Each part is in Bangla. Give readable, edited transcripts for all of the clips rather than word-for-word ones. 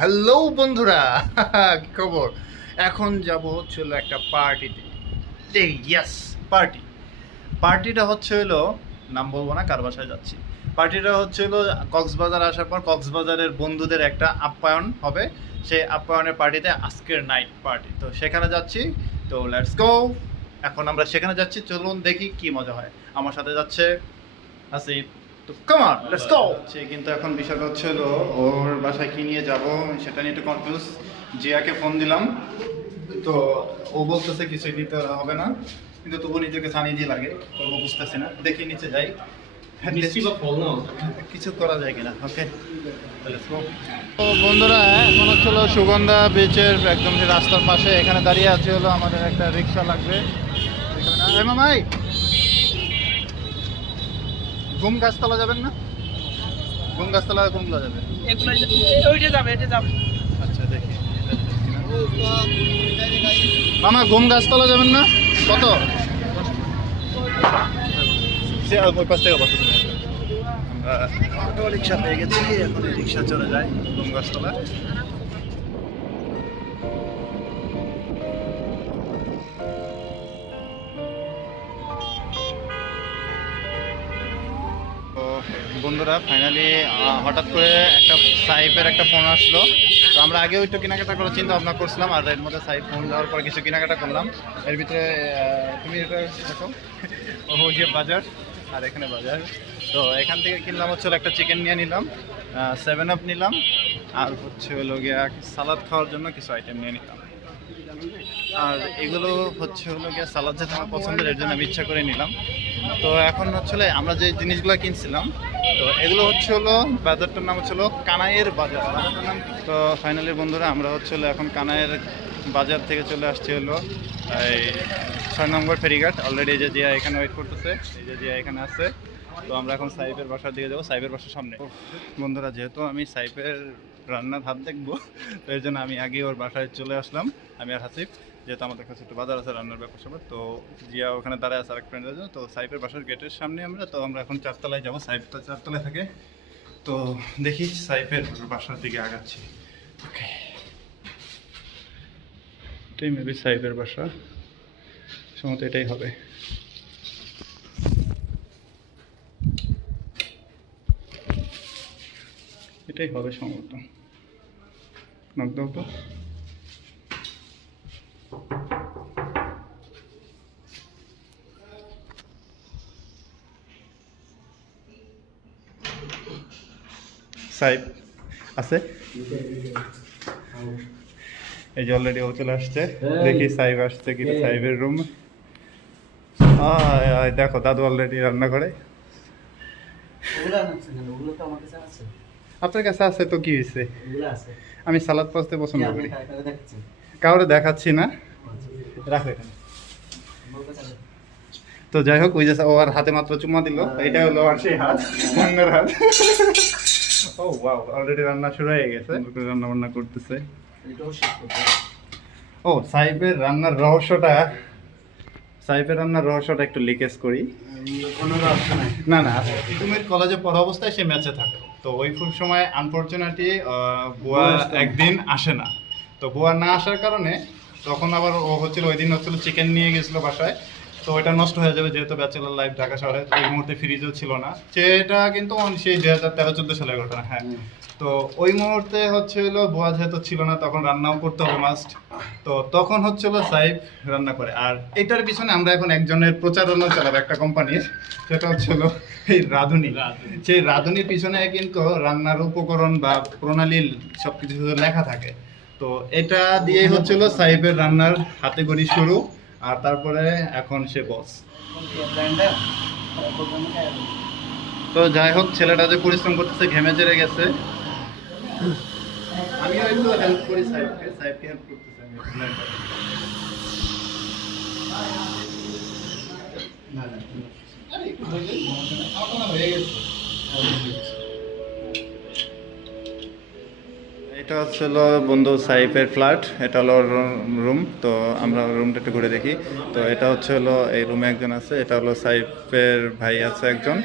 হ্যালো বন্ধুরা কি খবর? এখন যাব হচ্ছিল একটা পার্টিতে। ইয়েস, পার্টিটা হচ্ছে হলো, নাম বলবো না কার বাসায় যাচ্ছি। পার্টিটা হচ্ছে হলো কক্সবাজার আসার পর কক্সবাজারের বন্ধুদের একটা আপ্যায়ন হবে। সেই আপ্যায়নের পার্টিতে আজকের নাইট পার্টি, তো সেখানে যাচ্ছি। তো লেটস গো। এখন আমরা সেখানে যাচ্ছি, চলুন দেখি কি মজা হয়। আমার সাথে যাচ্ছে আসিফ। তো কাম অন, লেটস গো। সে কিন্তু এখন বিষয়টা হচ্ছে হলো ওর বাসায় কি নিয়ে যাব সেটা নিয়ে একটু কনফিউজ। জিয়াকে ফোন দিলাম, তো ও বলতেছে কিছুই দিতে হবে না, কিন্তু তবু নিজেকে সানিয়ে দিয়ে লাগে। করবো বুঝতেছি না, দেখি নিচে যাই। কিছু করা যায় কিনা। ওকে, তো বন্ধুরা এখন হচ্ছে হলো সুগন্ধা বিচের একদম যে রাস্তার পাশে এখানে দাঁড়িয়ে আছে হলো আমাদের একটা রিক্সা লাগবে। মামাই, ঘুম গাছতলা যাবেন না? ঘুম গাছতলা কোনগুলো যাবে? আচ্ছা দেখি মামা, ঘুম গাছতলা যাবেন না? কত? ওই পাশ থেকে বসো তুমি। আমরা অটো রিক্সা পেয়ে গেছি, এখন এই রিক্সা চলে যায় ঘুম গাছতলা। তো বন্ধুরা ফাইনালি হঠাৎ করে একটা সাইফের একটা ফোন আসলো। তো আমরা আগেও একটু কেনাকাটা করার চিন্তা ভাবনা করছিলাম, আর এর মধ্যে সাইফ ফোন দেওয়ার পর কিছু কেনাকাটা করলাম। এর ভিতরে তুমি এটা দেখো, ও যে বাজার, আর এখানে বাজার। তো এখান থেকে কিনলাম হচ্ছে একটা চিকেন নিয়ে নিলাম, 7 আপ নিলাম, আর হচ্ছে হলো গিয়া সালাদ খাওয়ার জন্য কিছু আইটেম নিয়ে নিলাম। আর এগুলো হচ্ছে হলো গিয়ে সালাদ যেটা আমার পছন্দের, এর জন্য আমি ইচ্ছা করে নিলাম। তো এখন হচ্ছে আমরা যে জিনিসগুলো কিনছিলাম, তো এগুলো হচ্ছে হলো বাজারটার নাম হচ্ছে হলো কানাইয়ের বাজার। বাজারটার নাম। তো ফাইনালি বন্ধুরা আমরা হচ্ছে হলো এখন কানাইয়ের বাজার থেকে চলে আসছি হলো এই 6 নম্বর ফেরিঘাট। অলরেডি এই যে জিয়া এখানে ওয়েট করতেছে, এই যে জিয়া এখানে আছে। তো আমরা এখন সাইফের বাসার দিকে যাবো, সাইফের বাসার সামনে। বন্ধুরা যেহেতু আমি সাইফের রান্নার হাত দেখবো, তো এর জন্য আমি আগে ওর বাসায় চলে আসলাম, আমি আর হাসিফ। যেহেতু আমাদের কাছে একটু বাজার আছে রান্নার ব্যাপার সবার, তো জিয়া ওখানে দাঁড়ায় আছে আরেক ফ্রেন্ডের জন্য। তো সাইফের বাসার গেটের সামনে আমরা, তো আমরা এখন 4তলায় যাবো। সাইফ তো 4তলায় থাকে, তো দেখি সাইফের বাসার দিকে আগাচ্ছি। ওকে, এটাই মেবি সাইফের বাসা, সম্ভবত এটাই হবে। এটাই হবে সম্ভবত। নক দাও তো। সাইফ আছে, এই যে অলরেডি ও চলে আসছে। দেখি সাইফ আসছে কিনা সাইফের রুম। দেখো দাদু অলরেডি রান্না করে। আপনার কাছে আছে তো কি হয়েছে? আমি সালাদ পাস্তে পছন্দ করি। কাউরে দেখাচ্ছি না, রাখো এখানে। তো যাই হোক, ওই যে ও আর হাতে মাত্র চুমা দিল, এটা হলো আর সেই হাত, রান্নার হাত। ও ওয়াও, অলরেডি রান্না শুরু হয়ে গেছে, রান্না বান্না করতেছে। ও সাইফের রান্নার রহস্যটা একটু লিকেজ করি। না না, তুমি কলেজে পড়া অবস্থায় সে ম্যাচে থাকে, তো ওই ফুল সময় আনফরচুনেটলি বুয়া একদিন আসে না। তো বুয়া না আসার কারণে তখন আবার ও হচ্ছিল ওই দিন হচ্ছিল চিকেন নিয়ে গেছিলো বাসায়। তো ওইটা নষ্ট হয়ে যাবে, যেহেতু ব্যাচেলার লাইফ ঢাকা শহরে, তো এই মুহূর্তে ফ্রিজও ছিল না। সেটা কিন্তু সেই 2013-14 সালের ঘটনা। হ্যাঁ, তো ওই মুহূর্তে হচ্ছে হলো বুয়া যেহেতু ছিল না, তখন রান্নাও করতে হবে মাস্ট। তো তখন হচ্ছে হলো সাইফ রান্না করে। আর এটার পিছনে আমরা এখন একজনের প্রচারণা চালাবো, একটা কোম্পানির, সেটা হচ্ছে হলো এই রাঁধুনি। সেই রাঁধুনির পিছনে কিন্তু রান্নার উপকরণ বা প্রণালী সবকিছু লেখা থাকে। তো এটা দিয়েই হচ্ছে হলো সাইফের রান্নার হাতে গড়ি শুরু, আর তারপরে এখন সে বস। তো যাই হোক, ছেলেটা যে পরিশ্রম করতেছে, ঘেমে জেরে গেছে। আমিও একটু হেল্প করি সাইফকে হেল্প করতেছি আমি। না না, আরে একটু হয়ে গেছে। এটা হচ্ছে হলো বন্ধু সাইফের ফ্ল্যাট, এটা হলো রুম। তো আমরা রুমটা একটু ঘুরে দেখি। তো এটা হচ্ছে হলো এই রুমে একজন আছে, এটা হলো সাইফের ভাই আছে একজন,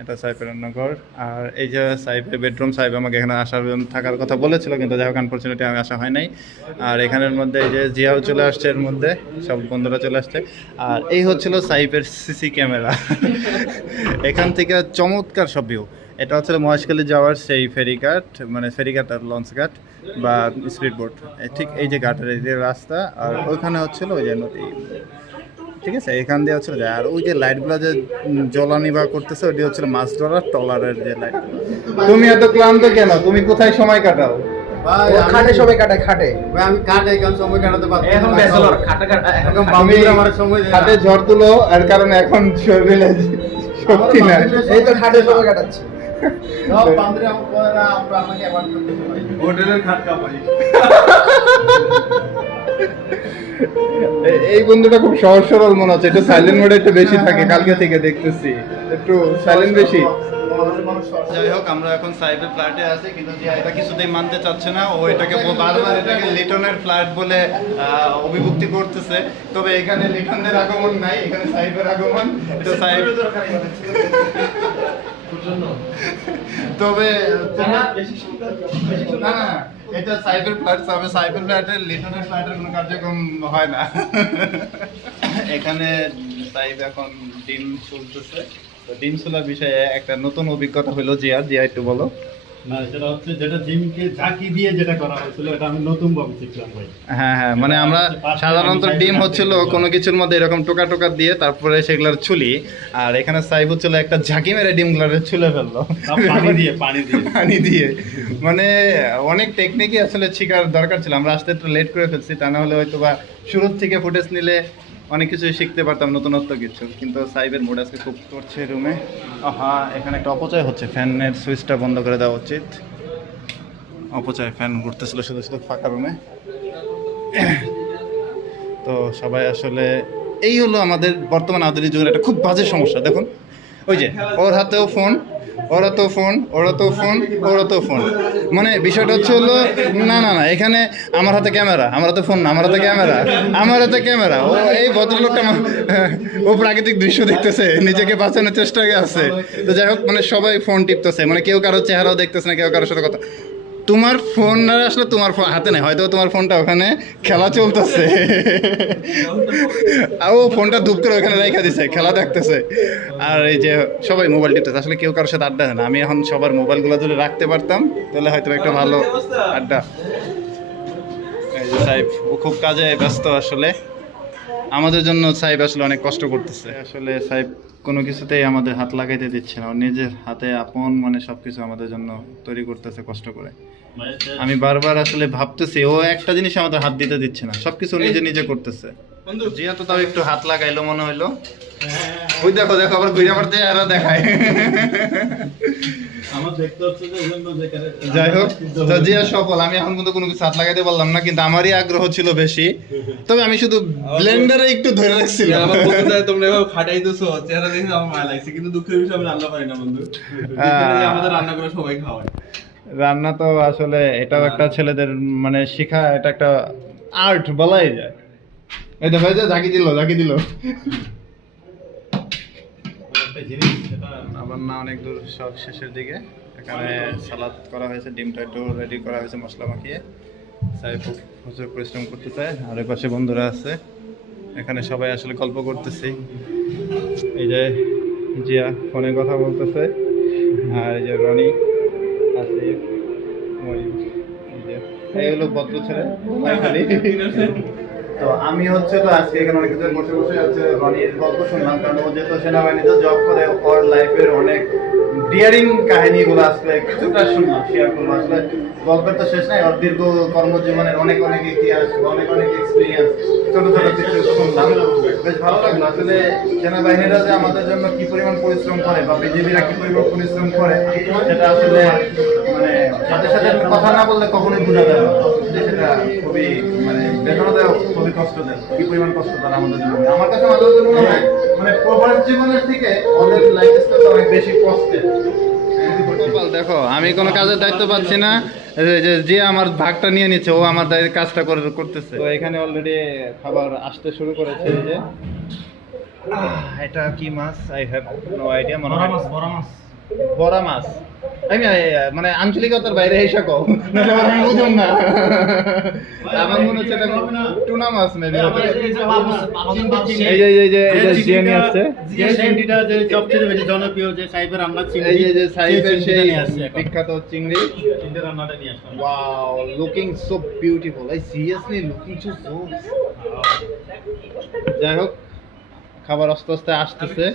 এটা সাইফের রান্নাঘর। আর এই যে সাইফের বেডরুম। সাইফ আমাকে এখানে আসার জন্য থাকার কথা বলেছিল, কিন্তু যাই হোক আনফর্চুনেটলি আমি আসা হয় নাই। আর এখানের মধ্যে এই যে জিয়াও চলে আসছে, এর মধ্যে সব বন্ধুরা চলে আসছে। আর এই হচ্ছিল সাইফের সিসি ক্যামেরা। এখান থেকে চমৎকার সব ভিউ। এটা হচ্ছিল মহেশখালী যাওয়ার সেই ফেরিঘাট, মানে ফেরিঘাট আর লঞ্চ ঘাট বা স্পিড বোট, ঠিক এই যে ঘাটের এই যে রাস্তা। আর ওইখানে হচ্ছিল ওই যে নদী, ঠিক আছে, এখান দিয়ে হচ্ছিল যায়। আর ওই যে লাইটগুলো যে জ্বলানি বা করতেছে, ওইটি হচ্ছিল মাছ ধরার ট্রলারের যে লাইট। তুমি এত ক্লান্ত কেন? তুমি কোথায় সময় কাটাও? খাটে সময় কাটায়, খাটে। আমি কাটে এখন সময় কাটাতে পারছি এখন ব্যাচেলর, খাটে কাটায়। এখন আমি আমার সময় খাটে ঝড় তুলো, এর কারণে এখন শরীরে শক্তি নাই। এই তো খাটে সময় কাটাচ্ছি। সব বান্ধবীরা আমরা আমাকে অ্যাওয়ার্ড করতে সবাই হোটেলের খাট কাপাই। এই বন্ধুটা খুব সহজ সরল মনে হচ্ছে, একটু সাইলেন্ট মোডে একটু বেশি থাকে, কালকে থেকে দেখতেছি একটু সাইলেন্ট বেশি। যাই হোক, আমরা এখন সাইফের ফ্ল্যাটে আছি, কিন্তু যে এটা কিছুতেই মানতে চাচ্ছে না। ও এটাকে বারবার এটাকে লিটনের ফ্ল্যাট বলে অভিভুক্তি করতেছে। তবে এখানে লিটনদের আগমন নাই, এখানে সাইফের আগমন। তো সাইফ তবে না না, এটা সাইফের ফ্ল্যাট, তবে সাইফের ফ্ল্যাটের লিটনের ফ্ল্যাটের কোনো কার্যক্রম হয় না। এখানে সাইফ এখন ডিম চলতেছে। তো ডিম চুলার বিষয়ে একটা নতুন অভিজ্ঞতা হলো। জিয়া একটু বলো। না, সেটা হচ্ছে যেটা ডিমকে ঝাঁকি দিয়ে যেটা করা হয়েছিল, এটা আমি নতুন ভাবে শিখলাম ভাই। হ্যাঁ, মানে আমরা সাধারণত ডিম হচ্ছিল কোনো কিছুর মধ্যে এরকম টোকা টোকা দিয়ে তারপরে সেগুলোর ছুলি। আর এখানে সাইফ হচ্ছিল একটা ঝাঁকি মেরে ডিমগুলোর ছুলে ফেললো পানি দিয়ে। মানে অনেক টেকনিকই আসলে শেখার দরকার ছিল। আমরা আসতে একটু লেট করে ফেলছি, তা না হলে হয়তো বা শুরুর থেকে ফুটেজ নিলে অনেক কিছু শিখতে পারতাম, নতুনত্ব কিছু। কিন্তু সাইবের মোড আজকে খুব করছে রুমে। এখানে একটা অপচয় হচ্ছে, ফ্যানের সুইচটা বন্ধ করে দেওয়া উচিত। অপচয়, ফ্যান ঘুরতেছিল শুধু শুধু ফাঁকা রুমে। তো সবাই আসলে এই হলো আমাদের বর্তমান আধুনিক যুগের একটা খুব বাজে সমস্যা। দেখুন, ওই যে ওর হাতেও ফোন, ওরা তো ফোন, ওরা তো ফোন, ওরা তো ফোন। মানে বিষয়টা হচ্ছে হলো না, এখানে আমার হাতে ক্যামেরা, আমার হাতে ফোন না, আমার হাতে ক্যামেরা, আমার হাতে ক্যামেরা। ও এই ভদ্রলোকটা ও প্রাকৃতিক দৃশ্য দেখতেছে, নিজেকে বাঁচানোর চেষ্টায় আছে। তো যাই হোক, মানে সবাই ফোন টিপতেছে, মানে কেউ কারোর চেহারাও দেখতেছে না, কেউ কারোর সাথে কথা। তোমার ফোন আসলে তোমার হাতে নেই, হয়তো তোমার ফোনটা ওখানে খেলা চলতেছে, ও ফোনটা ধূপ করে ওখানে রেখে দিছে, খেলা দেখতেছে। আর এই যে সবাই মোবাইল টিপতেছে, আসলে কেউ কারোর সাথে আড্ডা দেয় না। আমি এখন সবার মোবাইলগুলো যদি রাখতে পারতাম তাহলে হয়তো একটা ভালো আড্ডা। এই যে সাইফ, ও খুব কাজে ব্যস্ত আসলে। আমাদের জন্য সাইফ আসলে অনেক কষ্ট করতেছে। আসলে সাইফ কোনো কিছুতেই আমাদের হাত লাগাইতে দিচ্ছে না, নিজের হাতে আপন মানে সবকিছু আমাদের জন্য তৈরি করতেছে কষ্ট করে। আমি বারবার আসলে ভাবতেছি, ও একটা জিনিস আমাদের হাত দিতে দিচ্ছে না, সবকিছু নিজে নিজে করতেছে। জিয়া তো তাও একটু হাত লাগাইলো মনে হইলো। ওই দেখো আবার ঘুরে আবার আরো দেখায়। যাই হোক, জিয়া সফল। আমি এখন কিন্তু কোনো কিছু হাত লাগাইতে পারলাম না, কিন্তু আমারই আগ্রহ ছিল বেশি। তবে আমি শুধু ব্লেন্ডারে একটু ধরে রাখছিলাম। তোমরা এভাবে খাটাইতেছো, চেহারা দেখে আমার মায়া লাগছে। কিন্তু দুঃখের বিষয় আমি রান্না পারি না বন্ধু। আমাদের রান্না করে সবাই খাওয়ায়। রান্না তো আসলে এটাও একটা ছেলেদের মানে শেখা, এটা একটা আর্ট বলাই যায়। এই দেখো, এই যে ঝাঁকি দিল। আবার না, অনেক দূর সব শেষের দিকে। এখানে সালাদ করা হয়েছে, ডিমটা একটু রেডি করা হয়েছে মশলা মাখিয়ে। সাইফ প্রচুর পরিশ্রম করতেছে, আর ওই পাশে বন্ধুরা আছে। এখানে সবাই আসলে গল্প করতেছি। এই যে জিয়া ফোনে কথা বলতেছে, আর এই যে রনি, আসিফ, ময়ূর, এই হলো ভদ্র ছেলে খালি। তো আমি হচ্ছে তো আজকে এখানে অনেক কিছু বসে বসে আছে রনির গল্প শুনলাম, কারণ ও যেহেতু সেনাবাহিনীতে জব করে, ওর লাইফের অনেক ডিয়ারিং কাহিনীগুলো আসলে কিছুটা শুনলাম, শেয়ার করলাম। আসলে গল্পের তো শেষ নাই, ওর দীর্ঘ কর্মজীবনের অনেক ইতিহাস, অনেক এক্সপিরিয়েন্স, ছোট কিছু শুনলাম। বেশ ভালো লাগলো। আসলে সেনাবাহিনীরা যে আমাদের জন্য কি পরিমাণ পরিশ্রম করে বা বিজেপিরা কি পরিমাণ পরিশ্রম করে, সেটা আসলে মানে সাথে সাথে কথা না বললে কখনোই বোঝা যাবে না। সেটা খুবই মানে বেদনাদায়ক, খুবই কষ্টদায়ক, কি পরিমাণ কষ্ট তারা আমাদের জন্য। আমার কাছে আমাদের জন্য মনে হয় মানে প্রবাস জীবনের থেকে ওদের লাইফস্টাইল অনেক বেশি কষ্টের। দেখো, আমি কোনো কাজের দায়িত্ব পাচ্ছি না, যে আমার ভাগটা নিয়ে নিচ্ছে, ও আমার কাজটা করতেছে। তো এখানে অলরেডি খাবার আসতে শুরু করেছে। এই যে এটা কি মাছ? I have no idea. মনে হয় বড়া মাছ আমি মানে আঞ্চলিকতার বাইরে এসে কও নাহলে আবার আমি বুঝুন না আমার মনে হচ্ছে এটা টুনা মাছ মেবি এই যে নিয়ে আসছে যে চিংড়িটা যে সবচেয়ে বেশি জনপ্রিয় যে সাইবের রান্না চিংড়ি এই যে সাইফের সেই নিয়ে আসছে বিখ্যাত চিংড়ি চিংড়ি রান্নাটা নিয়ে আসলাম wow looking so beautiful I seriously looking so যাই হোক খাবার আস্তে আস্তে আসতেছে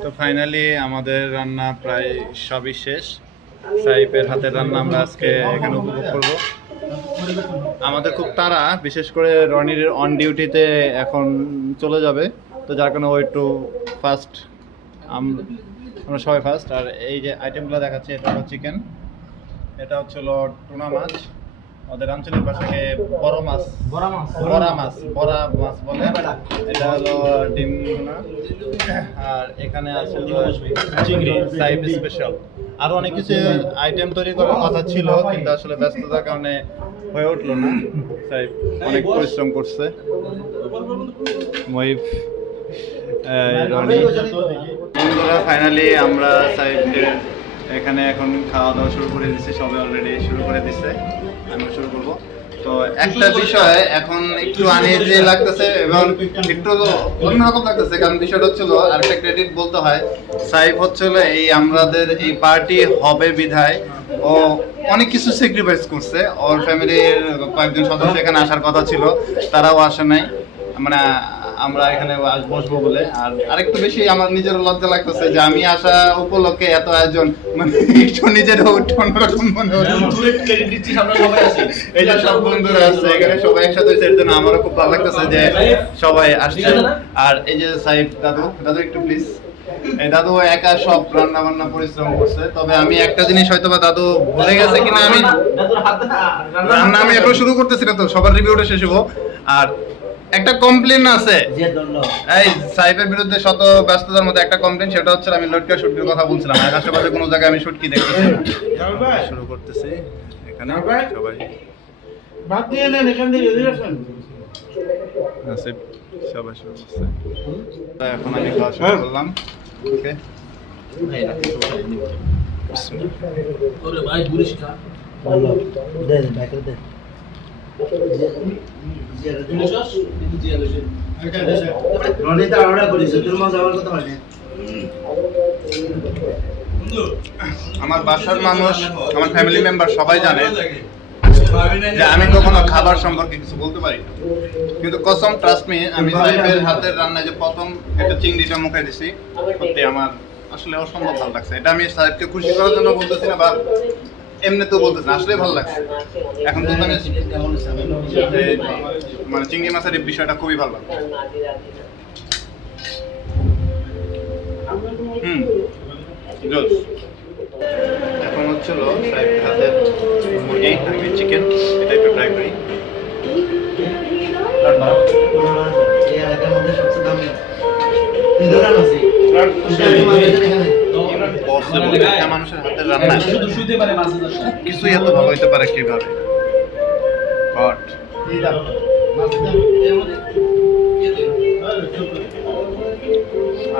তো ফাইনালি আমাদের রান্না প্রায় সবই শেষ সাইফের হাতের রান্না আমরা আজকে এখানে উপভোগ করব আমাদের খুব তাড়া বিশেষ করে রনির অন ডিউটিতে এখন চলে যাবে তো যার কারণে ও একটু ফার্স্ট আমরা সবাই ফার্স্ট আর এই যে আইটেমগুলো দেখাচ্ছে এটা হলো চিকেন এটা হচ্ছে টুনা মাছ ওদের আঞ্চলিক ভাষাকে বড় মাছ বড়া মাছ বলে এটা হলো ডিম ভুনা আর এখানে আছে চিংড়ি সাইব স্পেশাল আরো অনেক কিছু আইটেম তৈরি করার কথা ছিল কিন্তু আসলে ব্যস্ততার কারণে হয়ে উঠলো না সাইব অনেক পরিশ্রম করছে মহিব বন্ধুরা ফাইনালি আমরা সাইবের এখানে এখন খাওয়া দাওয়া শুরু করে দিচ্ছে সবাই অলরেডি শুরু করে দিচ্ছে আমরা শুরু করব তো একটা বিষয় এখন একটু আনইজি লাগতেছে এবং একটু অন্যরকম লাগতেছে কারণ বিষয়টা হচ্ছিল আরেকটা ক্রেডিট বলতে হয় সাইফ হচ্ছিল এই আমাদের এই পার্টি হবে বিধায় ও অনেক কিছু স্যাক্রিফাইস করছে ওর ফ্যামিলির কয়েকজন সদস্য এখানে আসার কথা ছিল তারাও আসে নাই মানে আমরা এখানে বসবো বলে আর আরেকটু বেশি আমার নিজের লজ্জা লাগতেছে যে আমি আসা উপলক্ষে এত আয়োজন মানে একটু নিজের অন্যরকম মনে হচ্ছে এই যে সব বন্ধুরা আসছে এখানে সবাই একসাথে হয়েছে এর জন্য আমারও খুব ভালো লাগতেছে যে সবাই আসছে আর এই যে সাইফ দাদু একটু প্লিজ এই দাদু একা সব রান্না বান্না পরিশ্রম করছে তবে আমি একটা জিনিস হয়তো বা দাদু ভুলে গেছে কিনা আমি রান্না আমি এখন শুরু করতেছি না তো সবার রিভিউটা শেষ হবো আর একটা কমপ্লেন আছে এই সাইফের বিরুদ্ধে শত ব্যস্ততার মধ্যে একটা কমপ্লেন সেটা হচ্ছে আমি লটকা শুটকির কথা বলছিলাম আর আশেপাশে কোনো জায়গায় আমি শুটকি দেখতেছি না শুরু করতেছি এখানে সবাই ভাত নিয়ে নেন এখান থেকে এদিকে আসেন আসিফ সবাই শুরু করছে এখন আমি খাওয়া শুরু করলাম ওকে ওরে ভাই বুড়িশ খা ভালো দে দে ব্যাক দে রনিতা অর্ডার করিস তোর মা যাওয়ার কথা বলে আমার বাসার মানুষ আমার ফ্যামিলি মেম্বার সবাই জানে যে আমি কখনো খাবার সম্পর্কে কিছু বলতে পারি না কিন্তু কসম ট্রাস্ট মি আমি সাইফের হাতের রান্নায় যে প্রথম একটা চিংড়িটা মুখে দিছি সত্যি আমার আসলে অসম্ভব ভালো লাগছে এটা আমি সাইফকে খুশি করার জন্য বলতেছি না বা এমনিতেও বলতেছি না আসলে ভালো লাগছে এখন তো মানে মানে চিংড়ি মাছের এই বিষয়টা খুবই ভালো লাগছে জোস এখন হচ্ছিল সাইফের হাতের মুরগি আমি চিকেন এটা একটু ট্রাই করি এই এলাকার মধ্যে সবচেয়ে দামি এই দোকান আছে একটা মানুষের হাতের রান্না কিছুই এত ভালো হইতে পারে কিভাবে গড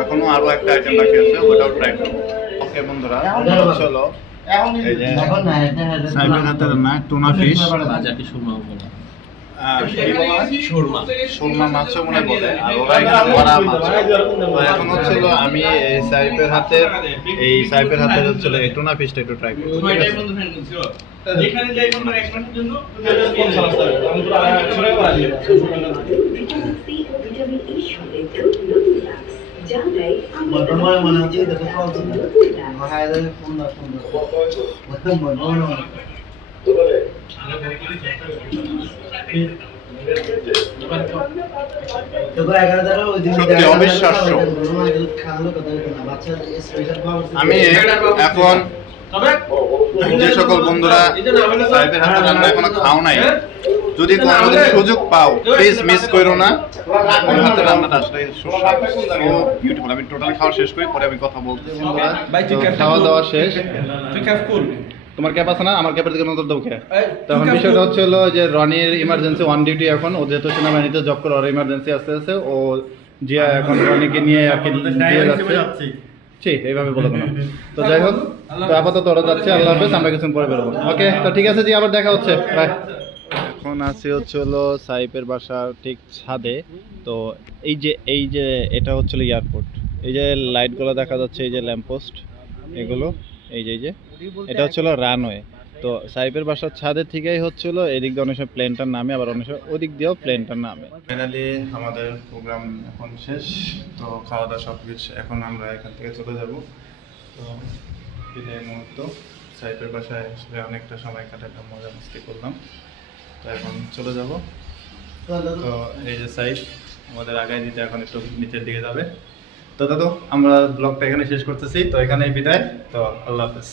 এখনো আরো একটা আইটেম বাকি আছে ওটাও ট্রাই করবো ওকে বন্ধুরা চলো এই যে এখন না এটা সাইফের হাতের রান্না টুনা ফিশ বাজারটি সুরমা বলে সুরমা মাছও মনে বলে আর ওরা এখানে বড়া মাছ তো এখন হচ্ছিল আমি এই সাইফের হাতের হচ্ছিল এই টুনা ফিশটা একটু ট্রাই করবো এখানে যাই বন্ধু এক মিনিটের জন্য মনে মনে হচ্ছে দেখো ফল তো মাথায় ধরে ফোন না মনে মনে সত্যি অবিশ্বাস্য আমি এখন যে সকল বন্ধুরা সাইফের হাতে রান্না এখনো খাও নাই যদি কোনোদিন সুযোগ পাও প্লিজ মিস করো না ওর হাতে রান্নাটা আসলে বিউটিফুল আমি টোটাল খাওয়া শেষ করি পরে আমি কথা বলতেছি খাওয়া দাওয়া শেষ তোমার ক্যাপ আছে না আমার ক্যাপের দিকে নজর দাও খেয়ে তখন বিষয়টা হচ্ছে হলো যে রনির ইমার্জেন্সি ওয়ান ডিউটি এখন ও যেহেতু সেনাবাহিনীতে জব করে ওর ইমার্জেন্সি আসতে ও জিয়া এখন রনিকে নিয়ে আর কি দিয়ে যাচ্ছে ঠিক এইভাবে বলে কোনো তো যাই হোক তো আপাতত ওরা যাচ্ছে আল্লাহ হাফেজ আমরা কিছু পরে বেরোবো ওকে তো ঠিক আছে জি আবার দেখা হচ্ছে বাই এখন আছি হচ্ছে হলো সাইফের বাসার ঠিক ছাদে তো এই যে এটা হচ্ছে হলো এয়ারপোর্ট এই যে লাইটগুলো দেখা যাচ্ছে এই যে ল্যাম্পপোস্ট এগুলো এই যে এটা হচ্ছে হলো রানওয়ে তো সাইফের বাসার ছাদের থেকেই হচ্ছিল এদিক দিয়ে অনেক সময় প্লেনটার নামে আবার অনেক সময় ওদিক দিয়েও প্লেনটার নামে ফাইনালি আমাদের প্রোগ্রাম এখন শেষ তো খাওয়া দাওয়া সব কিছু এখন আমরা এখান থেকে চলে যাব তো বিদায় মুহূর্ত সাইফের বাসায় আসলে অনেকটা সময় কাটালাম মজা মস্তি করলাম তো এখন চলে যাব তো এই যে সাইফ আমাদের আগায় দিতে এখন একটু নিচের দিকে যাবে তো দাদু আমরা ব্লগটা এখানে শেষ করতেছি তো এখানেই বিদায় তো আল্লাহ হাফেজ